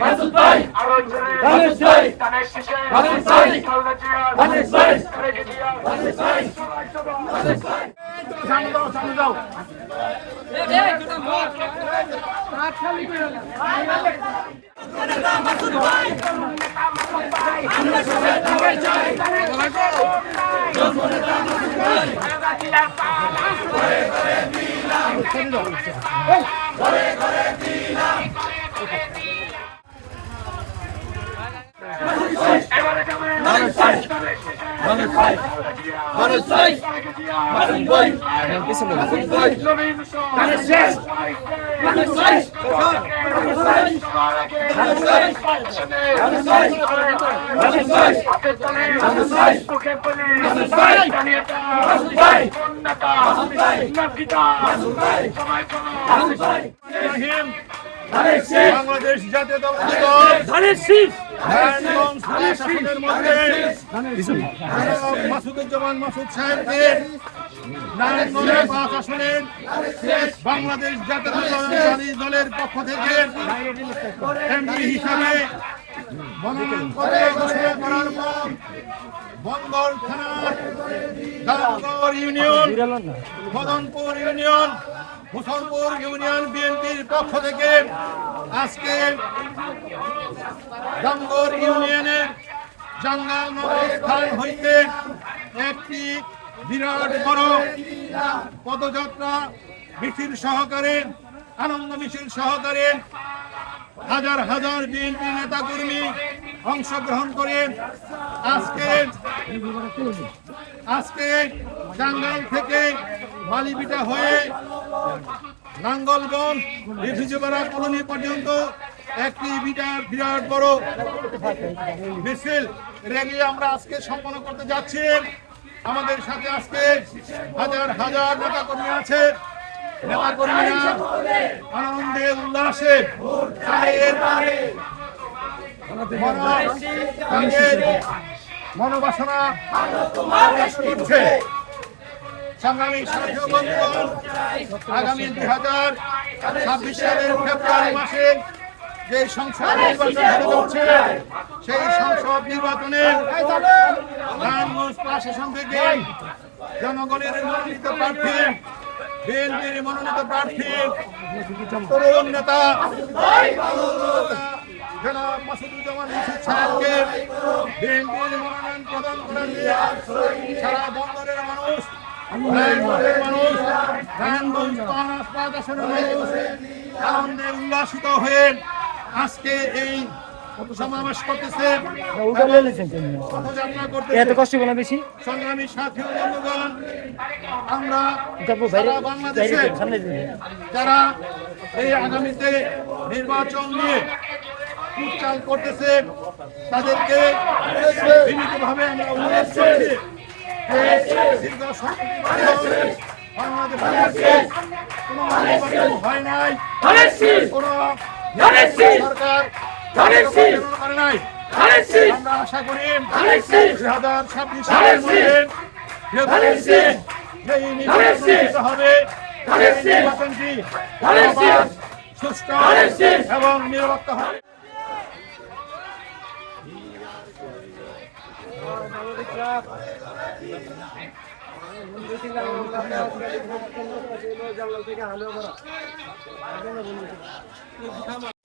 মাসুদ ভাই আরও জোরে ধানের শীষ ধানের শীষে ধানের শীষ খালেদা জিয়া ধানের শীষ রেখে দিয়া ধানের শীষ সবাই সবাই ধানের শীষ সামনে দাও সামনে দাও খালেদা জিয়ার পালা এবারে যাবে ধানের শীষ ধানের শীষ ধানের শীষ মাসুদ ভাই মাসুদ ভাই নবীন সহ ধানের শীষ ধানের শীষ ধানের শীষ বাংলাদেশ জাতীয়তাবাদী দল ধানের শীষ বাংলাদেশ জাতীয়তাবাদী দলের পক্ষ থেকে এমপি হিসাবে মনোনয়ন করে ঘোষণা করার পর বন্দর থানার union Madanpur union Musalpur union বিএনপির পক্ষ থেকে আজকে ডাঙ্গর ইউনিয়নের জাঙ্গাল স্থান হইতে একটি বিরাট বড় পদযাত্রা, মিছিল সহকারে, আনন্দ মিছিল সহকারে হাজার হাজার বিএনপি নেতা কর্মী অংশগ্রহণ করে আজকে আজকে টাঙ্গাইল থেকে বালিপিটা হয়ে নাঙ্গলগঞ্জ রিফিউজিপাড়া কলোনি পর্যন্ত একটি বিরাট বিরাট বড় মিছিল র্যালি আমরা আজকে সম্পন্ন করতে যাচ্ছি। আমাদের সাথে আজকে হাজার হাজার নেতা কর্মী আছে। নেতা কর্মীরা আনন্দে উল্লাসে মনোবাসনা করছে। সংগ্রামী সাথী বন্ধুগণ, আগামী দুই হাজার ছাব্বিশ সালের ফেব্রুয়ারি মাসে যে সংসদ নির্বাচন হতে যাচ্ছে সেই সংসদ নির্বাচনে নারায়ণগঞ্জ প্রশাসন থেকে জনগণের মনোনীত প্রার্থী, বিএনপির মনোনীত প্রার্থী, তরুণ নেতা, জনাব মাসুদুজ্জামান আনন্দে উল্লাসিত হয়ে আজকে এই সমাবেশ করতেছে। এত কষ্ট বলা বেশি? সংগ্রামী সাথী বন্ধুগণ আমরা বাংলাদেশে যারা এই আগামীতে নির্বাচন নিয়ে উচ্চাল করতেছে তাদেরকে বিনীতভাবে আমরা অনুরোধ করছি। যে দীর্ঘ হয় নাই। কোনো সরকার করে নাই। আমরা আশা করি দুই হাজার ছাব্বিশ সালের মধ্যে এই নির্বাচন হবে। নির্বাচনটি ধানের শীষ অবাধ, সুষ্ঠু এবং নিরপেক্ষ হবে